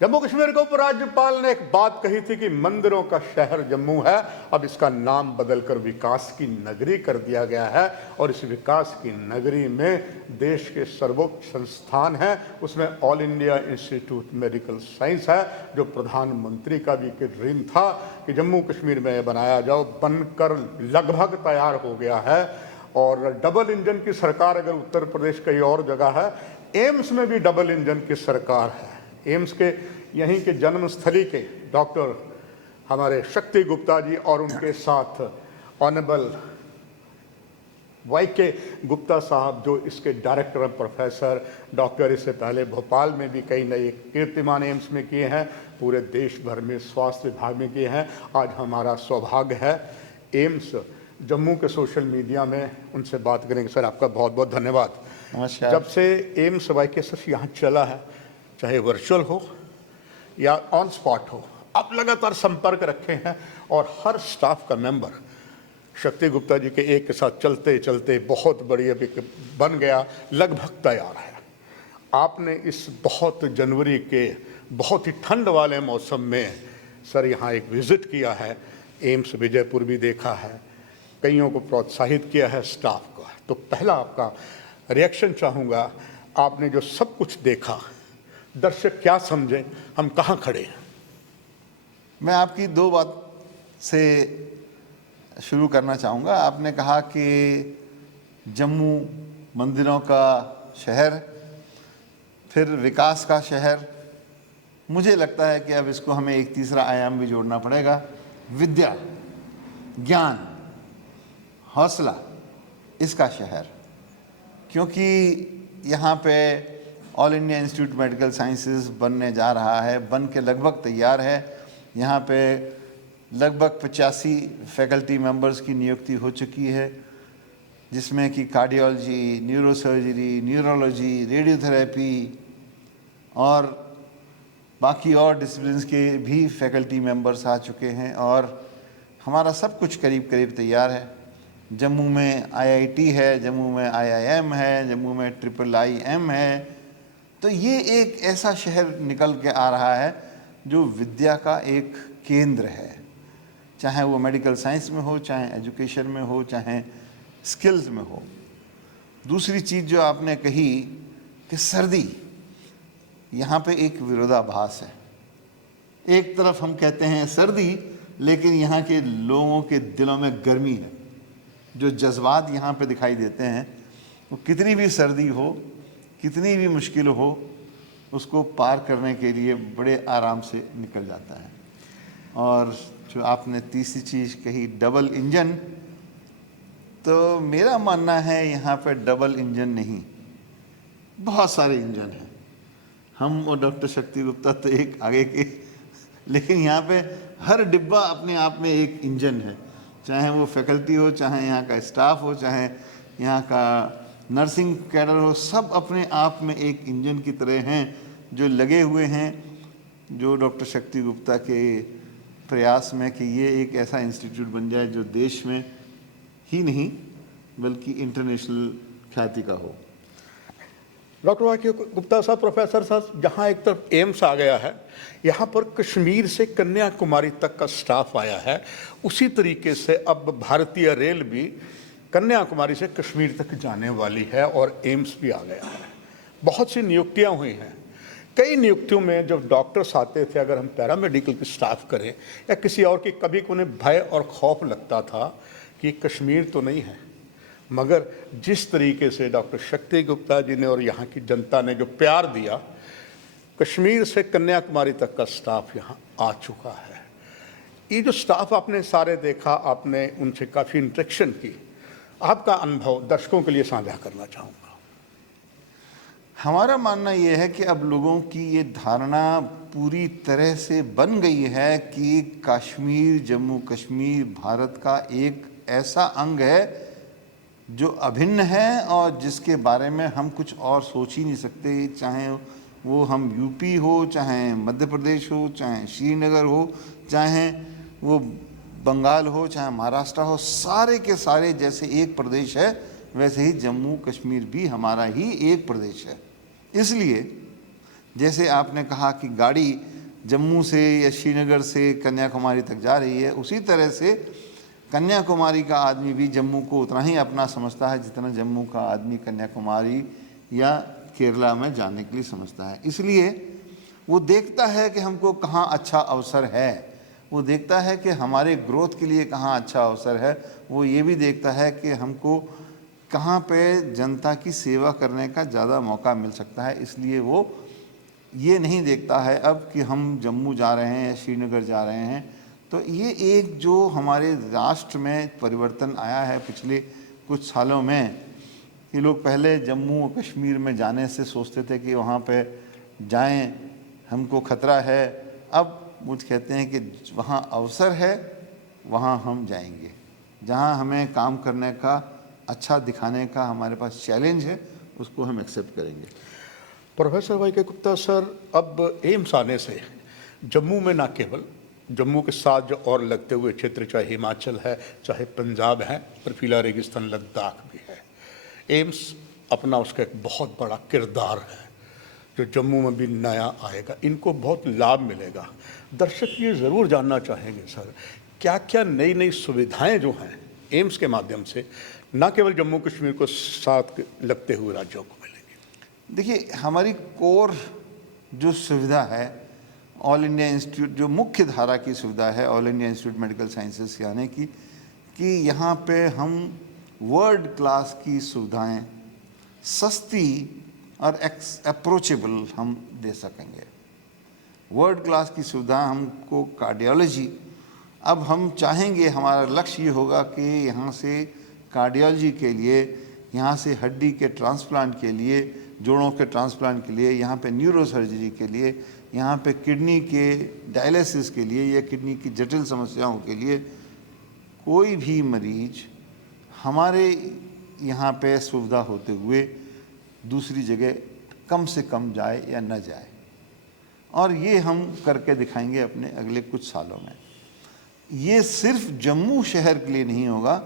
जम्मू कश्मीर के उपराज्यपाल ने एक बात कही थी कि मंदिरों का शहर जम्मू है, अब इसका नाम बदलकर विकास की नगरी कर दिया गया है। और इस विकास की नगरी में देश के सर्वोच्च संस्थान है, उसमें all India institute medical science है, जो प्रधानमंत्री का भी एक ड्रीम था कि जम्मू कश्मीर में बनाया जाओ, बनकर लगभग तैयार हो गया है। और डबल इंजन की सरकार अगर उत्तर प्रदेश कहीं और जगह है, एम्स में भी डबल इंजन की सरकार है। एम्स के यहीं के जन्मस्थली के डॉक्टर हमारे शक्ति गुप्ता जी और उनके साथ ऑनरेबल वाई.के. गुप्ता साहब, जो इसके डायरेक्टर और प्रोफेसर डॉक्टर, इससे पहले भोपाल में भी कई नए कीर्तिमान एम्स में किए हैं, पूरे देश भर में स्वास्थ्य विभाग में किए हैं। आज हमारा सौभाग्य है एम्स जम्मू के सोशल मीडिया में उनसे बात करेंगे। सर, आपका बहुत बहुत धन्यवाद। नमस्कार। जब से एम्स वाई.के. सर यहाँ चला है, चाहे वर्चुअल हो या ऑन स्पॉट हो, आप लगातार संपर्क रखे हैं और हर स्टाफ का मेंबर शक्ति गुप्ता जी के एक के साथ चलते चलते बहुत बड़ी अभी बन गया, लगभग तैयार है। आपने इस बहुत जनवरी के बहुत ही ठंड वाले मौसम में सर यहाँ एक विज़िट किया है, एम्स विजयपुर भी देखा है, कईयों को प्रोत्साहित किया है, स्टाफ को। तो पहला आपका रिएक्शन चाहूँगा, आपने जो सब कुछ देखा, दर्शक क्या समझें, हम कहाँ खड़े हैं? मैं आपकी दो बात से शुरू करना चाहूँगा। आपने कहा कि जम्मू मंदिरों का शहर, फिर विकास का शहर। मुझे लगता है कि अब इसको हमें एक तीसरा आयाम भी जोड़ना पड़ेगा, विद्या, ज्ञान, हौसला, इसका शहर। क्योंकि यहाँ पे all India institute medical sciences बनने जा रहा है, बन के लगभग तैयार है। यहाँ पे लगभग 85 फैकल्टी मेंबर्स की नियुक्ति हो चुकी है, जिसमें कि कार्डियोलॉजी, न्यूरोसर्जरी, न्यूरोलॉजी, रेडियोथेरेपी और बाकी और डिसिप्लिन्स के भी फैकल्टी मेंबर्स आ चुके हैं। और हमारा सब कुछ करीब करीब तैयार है। जम्मू में IIT है, जम्मू में IIM है, जम्मू में IIIM है। तो ये एक ऐसा शहर निकल के आ रहा है जो विद्या का एक केंद्र है, चाहे वो मेडिकल साइंस में हो, चाहे एजुकेशन में हो, चाहे स्किल्स में हो। दूसरी चीज़ जो आपने कही कि सर्दी, यहाँ पे एक विरोधाभास है। एक तरफ हम कहते हैं सर्दी, लेकिन यहाँ के लोगों के दिलों में गर्मी है। जो जज्बात यहाँ पे दिखाई देते हैं, वो कितनी भी सर्दी हो, कितनी भी मुश्किल हो, उसको पार करने के लिए बड़े आराम से निकल जाता है। और जो आपने तीसरी चीज़ कही, डबल इंजन, तो मेरा मानना है यहाँ पे डबल इंजन नहीं, बहुत सारे इंजन हैं। हम और डॉक्टर शक्ति गुप्ता तो एक आगे के, लेकिन यहाँ पे हर डिब्बा अपने आप में एक इंजन है। चाहे वो फैकल्टी हो, चाहे यहाँ का स्टाफ हो, चाहे यहाँ का नर्सिंग कैडर हो, सब अपने आप में एक इंजन की तरह हैं, जो लगे हुए हैं, जो डॉक्टर शक्ति गुप्ता के प्रयास में कि ये एक ऐसा इंस्टीट्यूट बन जाए जो देश में ही नहीं बल्कि इंटरनेशनल ख्याति का हो। डॉक्टर वाई.के. गुप्ता साहब, प्रोफेसर साहब, जहाँ एक तरफ एम्स आ गया है, यहाँ पर कश्मीर से कन्याकुमारी तक का स्टाफ आया है, उसी तरीके से अब भारतीय रेल भी कन्याकुमारी से कश्मीर तक जाने वाली है और एम्स भी आ गया है। बहुत सी नियुक्तियाँ हुई हैं। कई नियुक्तियों में जब डॉक्टर्स आते थे, अगर हम पैरामेडिकल की स्टाफ करें या किसी और की, कभी उन्हें भय और खौफ लगता था कि कश्मीर तो नहीं है। मगर जिस तरीके से डॉक्टर शक्ति गुप्ता जी ने और यहाँ की जनता ने जो प्यार दिया, कश्मीर से कन्याकुमारी तक का स्टाफ यहाँ आ चुका है। ये जो स्टाफ आपने सारे देखा, आपने उनसे काफ़ी इंटरेक्शन की, आपका अनुभव दर्शकों के लिए साझा करना चाहूँगा। हमारा मानना यह है कि अब लोगों की ये धारणा पूरी तरह से बन गई है कि कश्मीर, जम्मू कश्मीर भारत का एक ऐसा अंग है जो अभिन्न है और जिसके बारे में हम कुछ और सोच ही नहीं सकते। चाहे वो हम यूपी हो, चाहे मध्य प्रदेश हो, चाहे श्रीनगर हो, चाहे वो बंगाल हो, चाहे महाराष्ट्र हो, सारे के सारे जैसे एक प्रदेश है, वैसे ही जम्मू कश्मीर भी हमारा ही एक प्रदेश है। इसलिए जैसे आपने कहा कि गाड़ी जम्मू से या श्रीनगर से कन्याकुमारी तक जा रही है, उसी तरह से कन्याकुमारी का आदमी भी जम्मू को उतना ही अपना समझता है जितना जम्मू का आदमी कन्याकुमारी या केरला में जाने के लिए समझता है। इसलिए वो देखता है कि हमको कहाँ अच्छा अवसर है, वो देखता है कि हमारे ग्रोथ के लिए कहाँ अच्छा अवसर है, वो ये भी देखता है कि हमको कहाँ पे जनता की सेवा करने का ज़्यादा मौका मिल सकता है। इसलिए वो ये नहीं देखता है अब कि हम जम्मू जा रहे हैं या श्रीनगर जा रहे हैं। तो ये एक जो हमारे राष्ट्र में परिवर्तन आया है पिछले कुछ सालों में, कि लोग पहले जम्मू और कश्मीर में जाने से सोचते थे कि वहाँ पे जाएं, हमको खतरा है। अब वो कहते हैं कि वहाँ अवसर है, वहाँ हम जाएंगे। जहाँ हमें काम करने का, अच्छा दिखाने का हमारे पास चैलेंज है, उसको हम एक्सेप्ट करेंगे। प्रोफेसर वाई के गुप्ता सर, अब एम्स आने से जम्मू में ना केवल जम्मू के साथ जो और लगते हुए क्षेत्र, चाहे हिमाचल है, चाहे पंजाब है, बर्फीला रेगिस्तान लद्दाख भी है, एम्स अपना उसका एक बहुत बड़ा किरदार है जो जम्मू में भी नया आएगा। इनको बहुत लाभ मिलेगा। दर्शक ये ज़रूर जानना चाहेंगे सर, क्या क्या नई नई सुविधाएं जो हैं एम्स के माध्यम से न केवल जम्मू कश्मीर को साथ लगते हुए राज्यों को मिलेंगी? देखिए, हमारी कोर जो सुविधा है, ऑल इंडिया इंस्टीट्यूट, जो मुख्य धारा की सुविधा है all India institute medical sciences के आने की, कि यहाँ पे हम वर्ल्ड क्लास की सुविधाएं सस्ती और अप्रोचेबल हम दे सकेंगे। वर्ल्ड क्लास की सुविधा हमको कार्डियोलॉजी, अब हम चाहेंगे, हमारा लक्ष्य ये होगा कि यहाँ से कार्डियोलॉजी के लिए, यहाँ से हड्डी के ट्रांसप्लांट के लिए, जोड़ों के ट्रांसप्लांट के लिए, यहाँ पे न्यूरो सर्जरी के लिए, यहाँ पे किडनी के डायलिसिस के लिए या किडनी की जटिल समस्याओं के लिए कोई भी मरीज हमारे यहाँ पे सुविधा होते हुए दूसरी जगह कम से कम जाए या न जाए। और ये हम करके दिखाएंगे अपने अगले कुछ सालों में। ये सिर्फ जम्मू शहर के लिए नहीं होगा,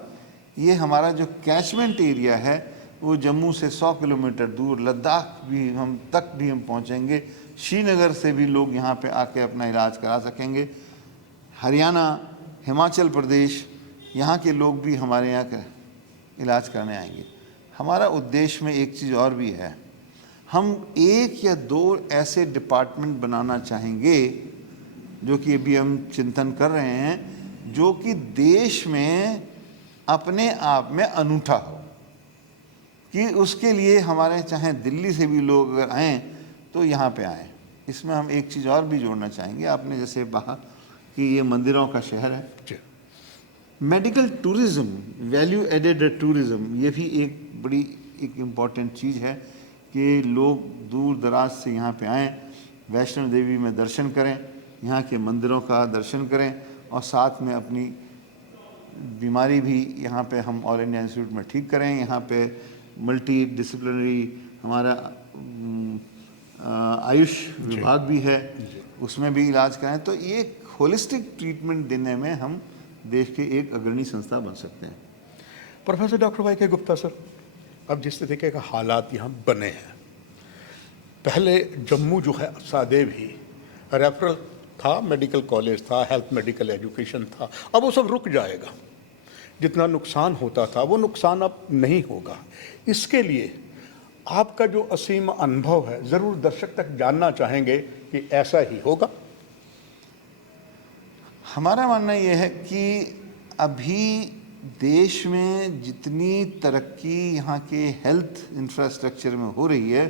ये हमारा जो कैचमेंट एरिया है वो जम्मू से 100 किलोमीटर दूर लद्दाख भी हम पहुंचेंगे। श्रीनगर से भी लोग यहाँ पे आके अपना इलाज करा सकेंगे। हरियाणा, हिमाचल प्रदेश, यहाँ के लोग भी हमारे यहाँ इलाज करने आएंगे। हमारा उद्देश्य में एक चीज़ और भी है, हम 1 या 2 ऐसे डिपार्टमेंट बनाना चाहेंगे जो कि अभी हम चिंतन कर रहे हैं, जो कि देश में अपने आप में अनूठा हो, कि उसके लिए हमारे चाहे दिल्ली से भी लोग अगर आएँ तो यहाँ पे आएँ। इसमें हम एक चीज़ और भी जोड़ना चाहेंगे, आपने जैसे कहा कि ये मंदिरों का शहर है, medical tourism, value added tourism, ये भी एक इम्पॉर्टेंट चीज़ है कि लोग दूर दराज से यहाँ पे आएँ, वैष्णो देवी में दर्शन करें, यहाँ के मंदिरों का दर्शन करें और साथ में अपनी बीमारी भी यहाँ पे हम ऑल इंडिया इंस्टीट्यूट में ठीक करें। यहाँ पे मल्टी डिसिप्लिनरी हमारा आयुष विभाग भी है, उसमें भी इलाज करें। तो ये होलिस्टिक ट्रीटमेंट देने में हम देश के एक अग्रणी संस्था बन सकते हैं। प्रोफेसर डॉक्टर वाई के गुप्ता सर, अब जिस तरीके का हालात यहाँ बने हैं, पहले जम्मू जो है सदैव ही रेफरल था, मेडिकल कॉलेज था, हेल्थ मेडिकल एजुकेशन था, अब वो सब रुक जाएगा। जितना नुकसान होता था वो नुकसान अब नहीं होगा। इसके लिए आपका जो असीम अनुभव है, ज़रूर दर्शक तक जानना चाहेंगे कि ऐसा ही होगा। हमारा मानना यह है कि अभी देश में जितनी तरक्की यहाँ के हेल्थ इंफ्रास्ट्रक्चर में हो रही है,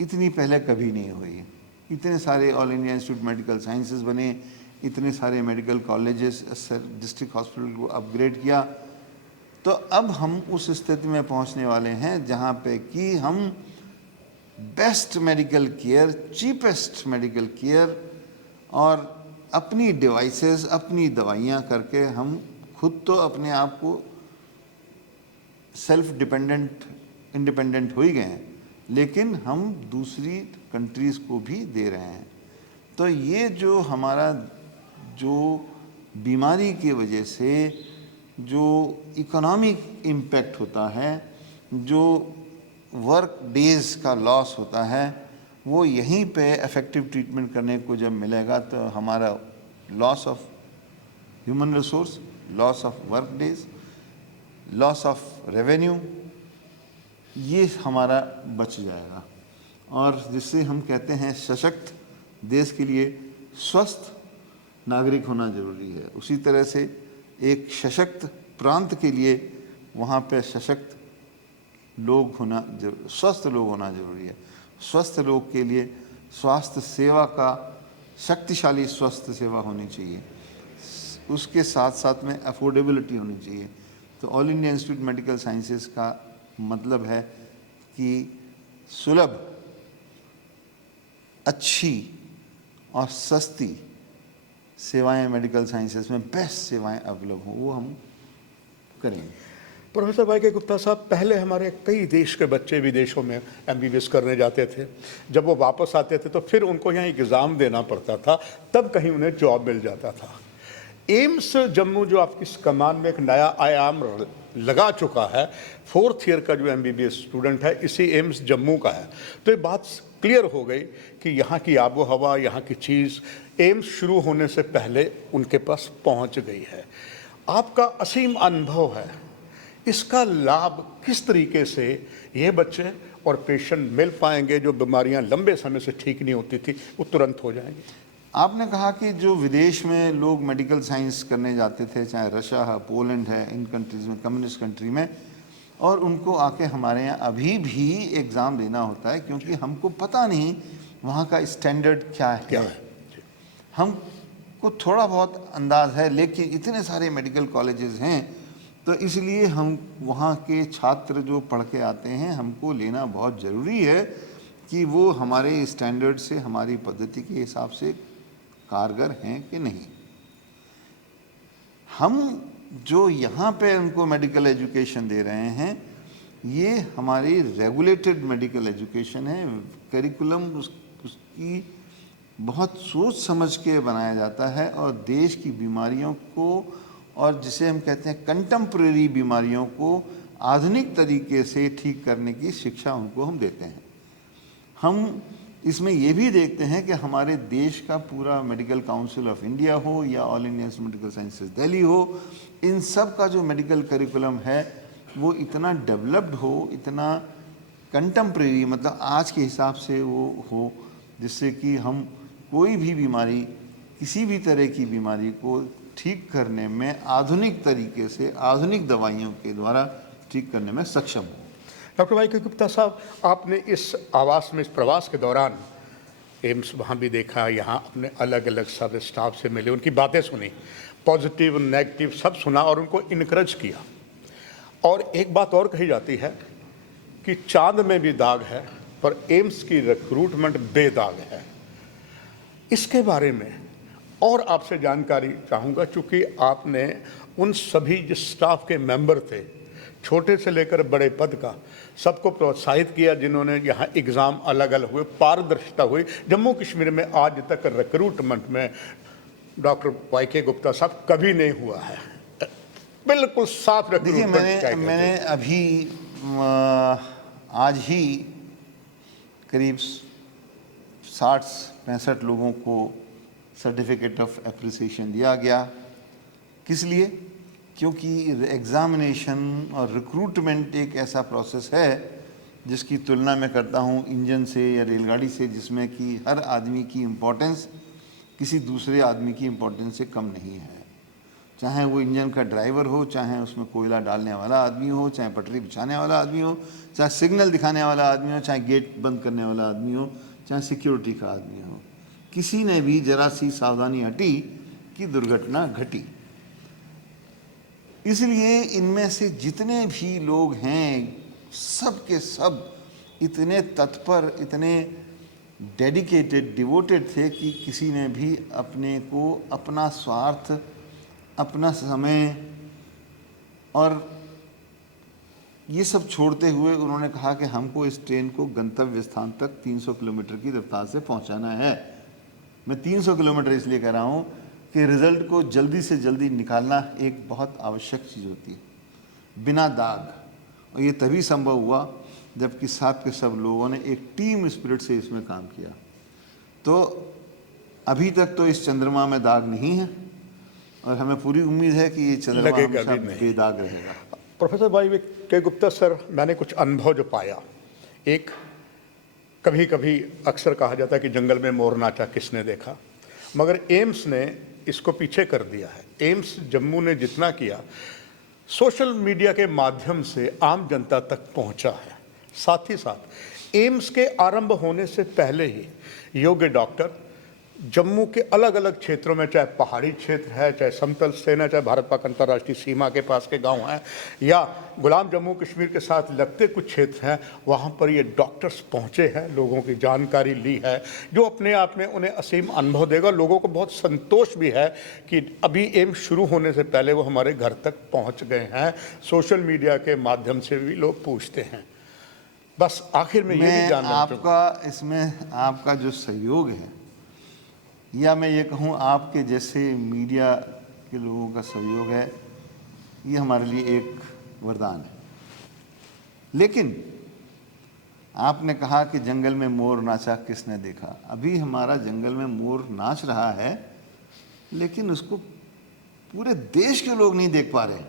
इतनी पहले कभी नहीं हुई। इतने सारे all India institute medical sciences बने, इतने सारे मेडिकल कॉलेजेस, डिस्ट्रिक्ट हॉस्पिटल को अपग्रेड किया। तो अब हम उस स्थिति में पहुंचने वाले हैं जहां पे कि हम best medical care, cheapest medical care और अपनी डिवाइसेस, अपनी दवाइयां करके हम खुद तो अपने आप को सेल्फ डिपेंडेंट, इंडिपेंडेंट हो ही गए हैं, लेकिन हम दूसरी कंट्रीज़ को भी दे रहे हैं। तो ये जो हमारा जो बीमारी की वजह से जो इकोनॉमिक इम्पैक्ट होता है, जो वर्क डेज का लॉस होता है, वो यहीं पे इफेक्टिव ट्रीटमेंट करने को जब मिलेगा तो हमारा loss of human resource, loss of work days, loss of revenue, ये हमारा बच जाएगा। और जिससे हम कहते हैं सशक्त देश के लिए स्वस्थ नागरिक होना जरूरी है, उसी तरह से एक सशक्त प्रांत के लिए वहाँ पे सशक्त लोग होना स्वस्थ लोग होना जरूरी है। स्वस्थ लोग के लिए स्वास्थ्य सेवा का शक्तिशाली स्वास्थ्य सेवा होनी चाहिए, उसके साथ साथ में अफोर्डेबिलिटी होनी चाहिए। तो all India institute medical sciences का मतलब है कि सुलभ, अच्छी और सस्ती सेवाएं मेडिकल साइंसेज में बेस्ट सेवाएं अवेलेबल हों, वो हम करेंगे। प्रोफेसर वाई के गुप्ता साहब, पहले हमारे कई देश के बच्चे विदेशों में एमबीबीएस करने जाते थे। जब वो वापस आते थे तो फिर उनको यहाँ एग्ज़ाम देना पड़ता था, तब कहीं उन्हें जॉब मिल जाता था। एम्स जम्मू जो आपकी इस कमान में एक नया आयाम लगा चुका है, 4th ईयर का जो एमबीबीएस स्टूडेंट है इसी एम्स जम्मू का है, तो ये बात क्लियर हो गई कि यहाँ की आबो हवा, यहाँ की चीज़ एम्स शुरू होने से पहले उनके पास पहुँच गई है। आपका असीम अनुभव है, इसका लाभ किस तरीके से ये बच्चे और पेशेंट मिल पाएंगे जो बीमारियां लंबे समय से ठीक नहीं होती थी, वो तुरंत हो जाएंगी? आपने कहा कि जो विदेश में लोग मेडिकल साइंस करने जाते थे, चाहे रशिया है, पोलैंड है, इन कंट्रीज़ में, कम्युनिस्ट कंट्री में, और उनको आके हमारे यहाँ अभी भी एग्ज़ाम देना होता है, क्योंकि हमको पता नहीं वहाँ का स्टैंडर्ड क्या है। हमको थोड़ा बहुत अंदाज़ है, लेकिन इतने सारे मेडिकल कॉलेजेस हैं, तो इसलिए हम वहाँ के छात्र जो पढ़ के आते हैं, हमको लेना बहुत ज़रूरी है कि वो हमारे स्टैंडर्ड से, हमारी पद्धति के हिसाब से कारगर हैं कि नहीं। हम जो यहाँ पे उनको मेडिकल एजुकेशन दे रहे हैं, ये हमारी रेगुलेटेड मेडिकल एजुकेशन है। करिकुलम उसकी बहुत सोच समझ के बनाया जाता है, और देश की बीमारियों को, और जिसे हम कहते हैं कंटेम्प्रेरी बीमारियों को, आधुनिक तरीके से ठीक करने की शिक्षा उनको हम देते हैं। हम इसमें ये भी देखते हैं कि हमारे देश का पूरा मेडिकल काउंसिल ऑफ इंडिया हो या all India medical sciences Delhi हो, इन सब का जो मेडिकल करिकुलम है वो इतना डेवलप्ड हो, इतना कंटेम्प्रेरी, मतलब आज के हिसाब से वो हो, जिससे कि हम कोई भी बीमारी, किसी भी तरह की बीमारी को ठीक करने में आधुनिक तरीके से, आधुनिक दवाइयों के द्वारा ठीक करने में सक्षम हो। डॉक्टर वाई के गुप्ता साहब, आपने इस आवास में, इस प्रवास के दौरान एम्स वहाँ भी देखा, यहाँ अपने अलग अलग सब स्टाफ से मिले, उनकी बातें सुनी, पॉजिटिव नेगेटिव सब सुना और उनको इनकरेज किया। और एक बात और कही जाती है कि चांद में भी दाग है, पर एम्स की रिक्रूटमेंट बेदाग है। इसके बारे में और आपसे जानकारी चाहूँगा, चूँकि आपने उन सभी जो स्टाफ के मेंबर थे, छोटे से लेकर बड़े पद का, सबको प्रोत्साहित किया, जिन्होंने यहाँ एग्ज़ाम अलग अलग हुए, पारदर्शिता हुई। जम्मू कश्मीर में आज तक रिक्रूटमेंट में डॉक्टर वाई के गुप्ता साहब कभी नहीं हुआ है, बिल्कुल साफ रिक्रूटमेंट। देखिए, मैंने अभी आज ही करीब 60-65 लोगों को सर्टिफिकेट ऑफ एप्रिसिएशन दिया गया। किस लिए? क्योंकि एग्ज़ामिनेशन और रिक्रूटमेंट एक ऐसा प्रोसेस है जिसकी तुलना मैं करता हूँ इंजन से या रेलगाड़ी से, जिसमें कि हर आदमी की इम्पोर्टेंस किसी दूसरे आदमी की इम्पोर्टेंस से कम नहीं है। चाहे वो इंजन का ड्राइवर हो, चाहे उसमें कोयला डालने वाला आदमी हो, चाहे पटरी बिछाने वाला आदमी हो, चाहे सिग्नल दिखाने वाला आदमी हो, चाहे गेट बंद करने वाला आदमी हो, चाहे सिक्योरिटी का आदमी हो, किसी ने भी जरा सी सावधानी हटी कि दुर्घटना घटी। इसलिए इनमें से जितने भी लोग हैं, सब के सब इतने तत्पर, इतने डेडिकेटेड, डिवोटेड थे कि किसी ने भी अपने को, अपना स्वार्थ, अपना समय और ये सब छोड़ते हुए उन्होंने कहा कि हमको इस ट्रेन को गंतव्य स्थान तक 300 किलोमीटर की रफ्तार से पहुंचाना है। मैं 300 किलोमीटर इसलिए कह रहा हूँ कि रिज़ल्ट को जल्दी से जल्दी निकालना एक बहुत आवश्यक चीज़ होती है, बिना दाग। और ये तभी संभव हुआ जबकि सब के सब लोगों ने एक टीम स्पिरिट से इसमें काम किया। तो अभी तक तो इस चंद्रमा में दाग नहीं है और हमें पूरी उम्मीद है कि ये चंद्रमा लगेगा हमेशा भी नहीं। बेदाग रहेगा। प्रोफेसर वाई के गुप्ता सर, मैंने कुछ अनुभव जो पाया, एक कभी कभी अक्सर कहा जाता है कि जंगल में मोर नाचा किसने देखा, मगर एम्स ने इसको पीछे कर दिया है। एम्स जम्मू ने जितना किया सोशल मीडिया के माध्यम से आम जनता तक पहुंचा है। साथ ही साथ एम्स के आरंभ होने से पहले ही योग्य डॉक्टर जम्मू के अलग अलग क्षेत्रों में, चाहे पहाड़ी क्षेत्र है, चाहे समतल सेना, चाहे भारत पाक अंतर्राष्ट्रीय सीमा के पास के गांव हैं, या गुलाम जम्मू कश्मीर के साथ लगते कुछ क्षेत्र हैं, वहाँ पर ये डॉक्टर्स पहुँचे हैं, लोगों की जानकारी ली है, जो अपने आप में उन्हें असीम अनुभव देगा। लोगों को बहुत संतोष भी है कि अभी एम्स शुरू होने से पहले वो हमारे घर तक पहुँच गए हैं। सोशल मीडिया के माध्यम से भी लोग पूछते हैं। बस आखिर में ये भी जानना आपका इसमें आपका जो सहयोग है, या मैं ये कहूँ आपके जैसे मीडिया के लोगों का सहयोग है, ये हमारे लिए एक वरदान है। लेकिन आपने कहा कि जंगल में मोर नाचा किसने देखा। अभी हमारा जंगल में मोर नाच रहा है, लेकिन उसको पूरे देश के लोग नहीं देख पा रहे।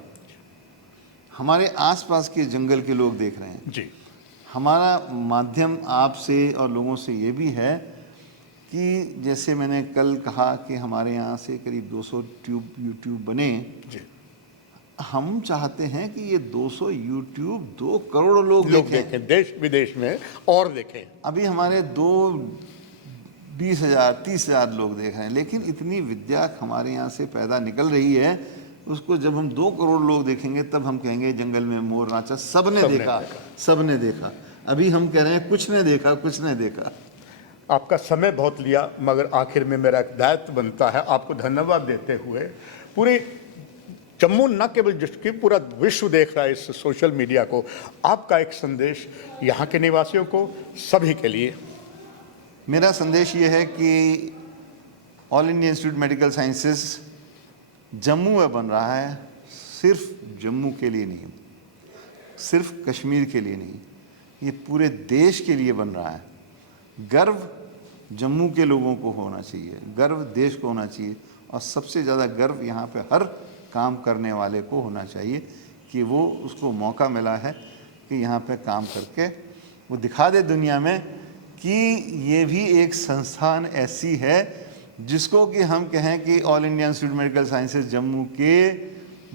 हमारे आसपास के जंगल के लोग देख रहे हैं जी। हमारा माध्यम आपसे और लोगों से ये भी है कि जैसे मैंने कल कहा कि हमारे यहाँ से करीब 200 यूट्यूब बने। जी। हम चाहते हैं कि ये 200 यूट्यूब 2 करोड़ लोग देखें, देश विदेश में और देखें। अभी हमारे 20,000 30,000 लोग देख रहे हैं, लेकिन इतनी विद्या हमारे यहाँ से पैदा निकल रही है, उसको जब हम 2 करोड़ लोग देखेंगे तब हम कहेंगे जंगल में मोर नाचा सबने देखा, सबने देखा। अभी हम कह रहे हैं कुछ ने देखा, कुछ ने देखा। आपका समय बहुत लिया, मगर आखिर में मेरा एक दायित्व बनता है आपको धन्यवाद देते हुए। पूरे जम्मू न केवल जिसकी पूरा विश्व देख रहा है इस सोशल मीडिया को, आपका एक संदेश यहाँ के निवासियों को, सभी के लिए। मेरा संदेश ये है कि all India institute medical sciences Jammu में बन रहा है, सिर्फ जम्मू के लिए नहीं, सिर्फ कश्मीर के लिए नहीं, ये पूरे देश के लिए बन रहा है। गर्व जम्मू के लोगों को होना चाहिए, गर्व देश को होना चाहिए, और सबसे ज़्यादा गर्व यहाँ पे हर काम करने वाले को होना चाहिए कि वो उसको मौका मिला है कि यहाँ पे काम करके वो दिखा दे दुनिया में कि ये भी एक संस्थान ऐसी है जिसको कि हम कहें कि all India institute medical sciences Jammu के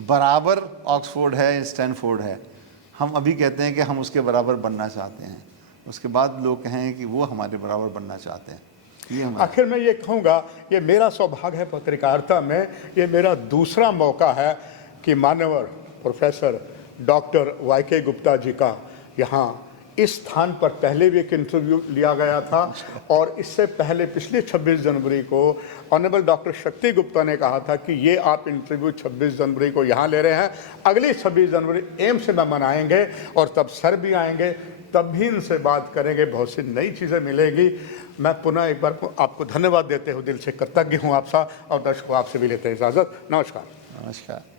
बराबर ऑक्सफोर्ड है, स्टैनफोर्ड है। हम अभी कहते हैं कि हम उसके बराबर बनना चाहते हैं, उसके बाद लोग कहें कि वो हमारे बराबर बनना चाहते हैं। आखिर में ये कहूँगा, ये मेरा सौभाग्य है पत्रकारिता में, ये मेरा दूसरा मौका है कि माननीय प्रोफेसर डॉक्टर वाई.के. गुप्ता जी का यहाँ इस स्थान पर पहले भी एक इंटरव्यू लिया गया था, और इससे पहले पिछले 26 जनवरी को ऑनरेबल डॉक्टर शक्ति गुप्ता ने कहा था कि ये आप इंटरव्यू 26 जनवरी को यहाँ ले रहे हैं, अगली 26 जनवरी एम्स में मनाएंगे, और तब सर भी आएंगे, तब भी इनसे बात करेंगे, बहुत सी नई चीज़ें मिलेगी। मैं पुनः एक बार आपको धन्यवाद देते हुए दिल से कृतज्ञ हूँ आपसा, और दर्शकों आपसे भी लेते हैं इजाज़त। नमस्कार। नमस्कार।